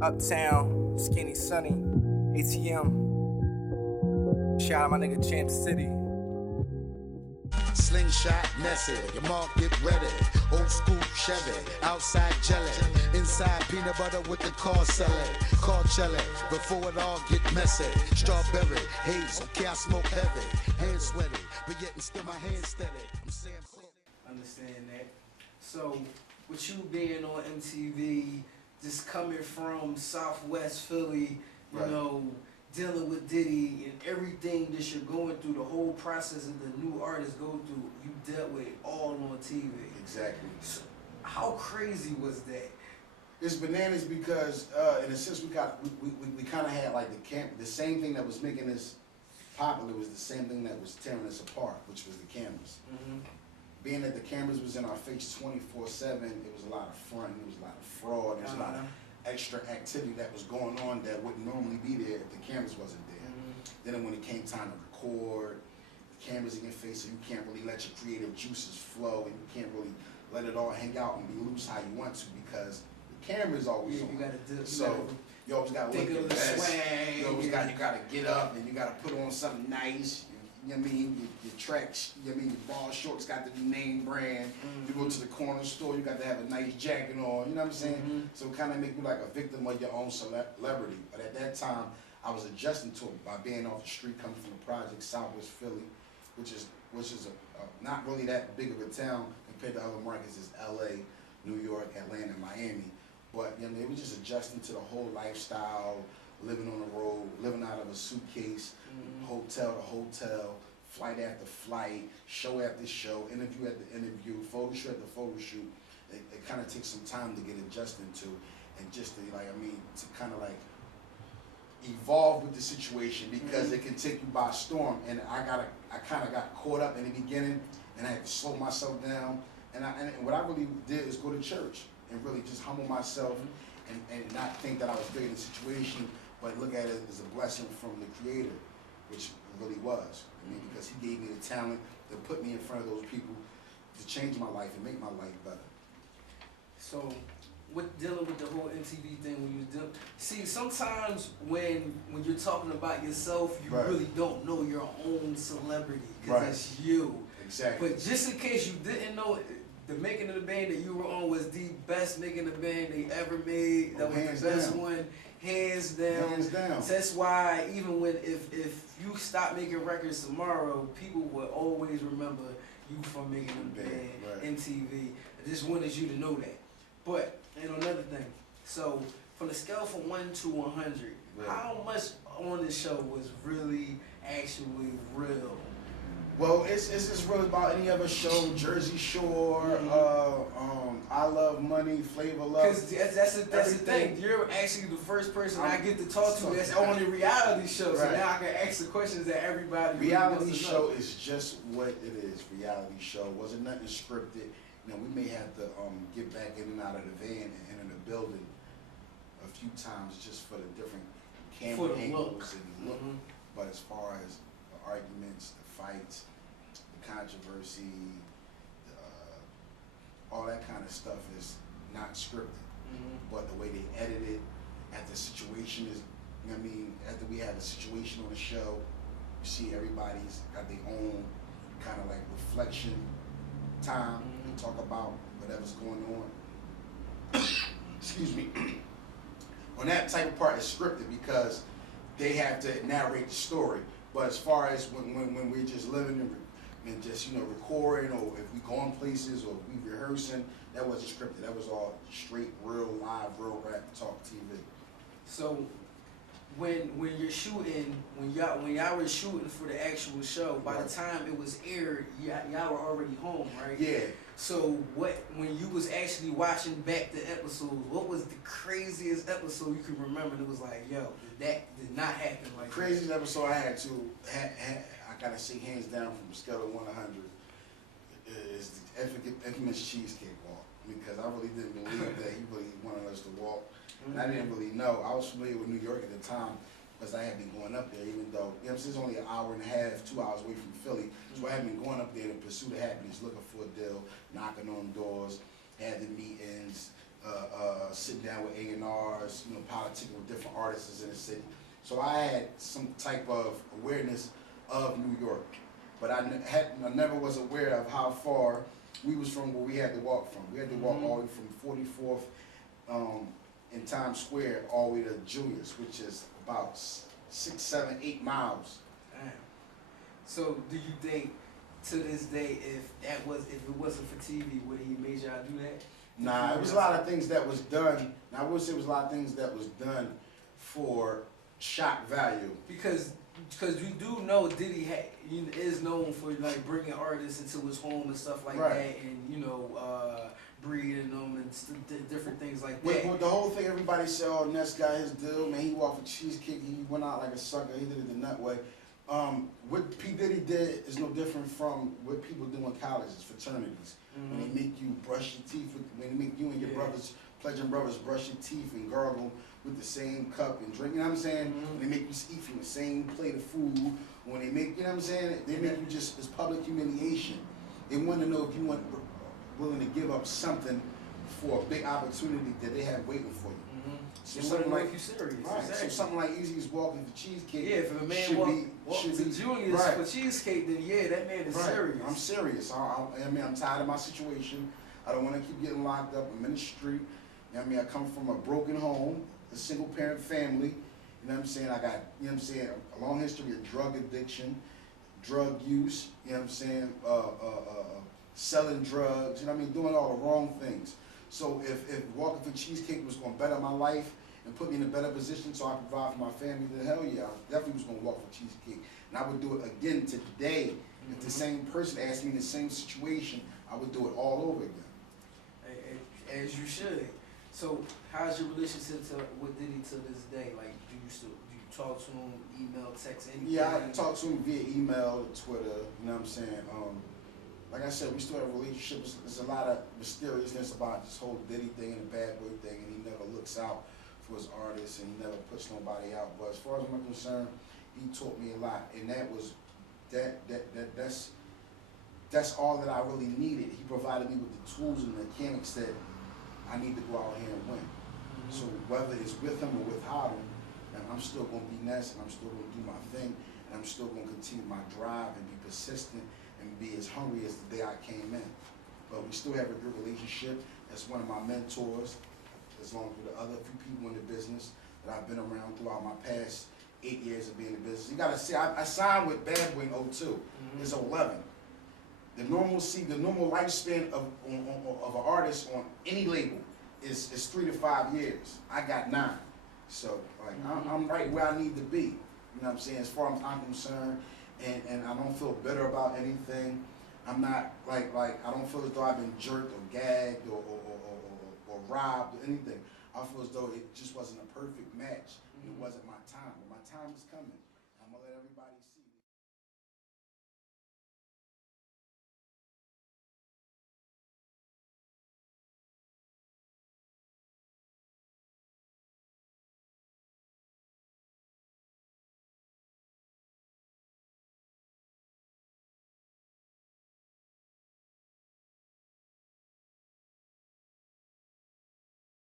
Uptown, Skinny Sunny, ATM. Shout out my nigga Champ City. Slingshot, Ness, your mark get ready. Old school Chevy, outside jelly, inside peanut butter with the car selling. Car jelly, before it all get messy. Strawberry, haze, okay I smoke heavy. Hands sweaty, but yet and still my hands steady. I'm saying Understand that. So, with you being on MTV, just coming from Southwest Philly, you know, dealing with Diddy and everything that you're going through, the whole process that the new artists go through, you dealt with it all on TV. Exactly. So, how crazy was that? It's bananas because, in a sense, we kind of had like the same thing that was making us popular was the same thing that was tearing us apart, which was the cameras. Being that the cameras was in our face 24/7, it was a lot of front, it was a lot of fraud, there was a lot of extra activity that was going on that wouldn't normally be there if the cameras wasn't there. Then when it came time to record, the cameras in your face, so you can't really let your creative juices flow, and you can't really let it all hang out and be loose how you want to because the camera's always on. You gotta do, you always gotta look your best. You always gotta get up and you gotta put on something nice. You know what I mean? Your tracks, you know what I mean? Your ball shorts got to be name brand. You go to the corner store, you got to have a nice jacket on. You know what I'm saying? So it kind of make you like a victim of your own celebrity. But at that time, I was adjusting to it by being off the street, coming from the project, Southwest Philly, which is not really that big of a town compared to other markets as LA, New York, Atlanta, Miami. But you know, it was just adjusting to the whole lifestyle, living on the road, living out of a suitcase, hotel to hotel, flight after flight, show after show, interview after interview, photo shoot after photo shoot. It kind of takes some time to get adjusted to, and just to to kind of like evolve with the situation because it can take you by storm. And I kind of got caught up in the beginning, and I had to slow myself down. And what I really did is go to church and really just humble myself and not think that I was big in the situation, but look at it as a blessing from the Creator, which it really was. Because He gave me the talent to put me in front of those people to change my life and make my life better. So, with dealing with the whole MTV thing, when you see, sometimes when you're talking about yourself, you really don't know your own celebrity because it's you. Exactly. But just in case you didn't know, the Making of the Band that you were on was the best Making of the Band they ever made. That was the best one, hands down. Hands down. So that's why even if you stop making records tomorrow, people will always remember you from Making of the Band, MTV. I just wanted you to know that. But, and another thing, so from the scale from 1 to 100, how much on this show was really actually real? Well, it's just really about any other show, Jersey Shore, I Love Money, Flavor Love. Because that's the thing. You're actually the first person I get to talk to that's on a reality show. So now I can ask the questions that everybody reality show is just what it is. Reality show wasn't nothing scripted. You know, we may have to get back in and out of the van and in the building a few times just for the different camera angles and look. But as far as the arguments, the fights, the controversy, all that kind of stuff is not scripted. But the way they edit it, after the situation is, you know what I mean, after we have a situation on the show, you see everybody's got their own kind of like reflection time to talk about whatever's going on. Excuse me. On that type of part is scripted because they have to narrate the story. But as far as when we're just living and just recording, or if we going places or we rehearsing, that wasn't scripted. That was all straight, real live, real rap talk TV. So when you're shooting, when y'all were shooting for the actual show, by the time it was aired, y'all were already home, right? Yeah. So when you was actually watching back the episodes, what was the craziest episode you could remember that was like, yo, that did not happen like that? Craziest episode I had I gotta say hands down from a scale of 1 to 100 is the infamous cheesecake walk, because I really didn't believe that he really wanted us to walk. And I didn't really know. I was familiar with New York at the time because I had been going up there, even though, it's only an hour and a half, 2 hours away from Philly. So I had been going up there in pursuit of happiness, looking for a deal, knocking on doors, had the meetings, sitting down with A&Rs, you know, politicking with different artists in the city. So I had some type of awareness of New York, but I never was aware of how far we was from where we had to walk from. We had to walk all the way from 44th in Times Square all the way to Julius, which is about 6, 7, 8 miles. Damn. So do you think to this day, if it wasn't for TV, would he made y'all do that? Nah, it was a lot of things that was done. Now I would say it was a lot of things that was done for shock value. Because you do know Diddy is known for like bringing artists into his home and stuff like that, and you know breeding them and different things like that. With the whole thing, everybody said, "Oh, Ness got his deal, man. He walked for cheesecake. He went out like a sucker. He did it the nut way." What P. Diddy did is no different from what people do in colleges, fraternities. When they make you brush your teeth, when they make you and your brothers, pledging brothers, brush your teeth and gargle with the same cup and drink, you know what I'm saying? When they make you eat from the same plate of food, when they make, you know what I'm saying? They make you just, it's public humiliation. They want to know if you weren't willing to give up something for a big opportunity that they have waiting for you. So something like you serious. Right. Exactly. So something like Easy's walking for cheesecake. Yeah, if a man walk to Julius for cheesecake, then yeah, that man is serious. I'm serious. I mean, I'm tired of my situation. I don't want to keep getting locked up. I'm in the street. You know what I mean? I come from a broken home, a single parent family. You know what I'm saying? I got, you know what I'm saying, a long history of drug addiction, drug use, you know what I'm saying, selling drugs, you know what I mean, doing all the wrong things. So if walking for cheesecake was going to better my life and put me in a better position so I could provide for my family, then hell yeah, I definitely was going to walk for cheesecake. And I would do it again today. If the same person asked me in the same situation, I would do it all over again. As you should. So how's your relationship with Diddy to this day? Like, do you talk to him, email, text, anything? Yeah, I talk to him via email, Twitter, you know what I'm saying? Like I said, we still have a relationship. There's a lot of mysteriousness about this whole Diddy thing and the bad boy thing, and he never looks out for his artists and he never puts nobody out. But as far as I'm concerned, he taught me a lot, and that was that's all that I really needed. He provided me with the tools and the mechanics that I need to go out here and win. So whether it's with him or without him, I'm still going to be Ness, and I'm still going to do my thing, and I'm still going to continue my drive and be persistent and be as hungry as the day I came in. But we still have a good relationship. That's one of my mentors, as long as with the other few people in the business that I've been around throughout my past 8 years of being in the business. You got to see, I signed with Bad Boy in 02. It's 11. The normal lifespan of an artist on any label is 3 to 5 years. I got 9. So like I'm right where I need to be. You know what I'm saying? As far as I'm concerned, and I don't feel bitter about anything. I'm not like I don't feel as though I've been jerked or gagged or robbed or anything. I feel as though it just wasn't a perfect match. It wasn't my time, but my time is coming.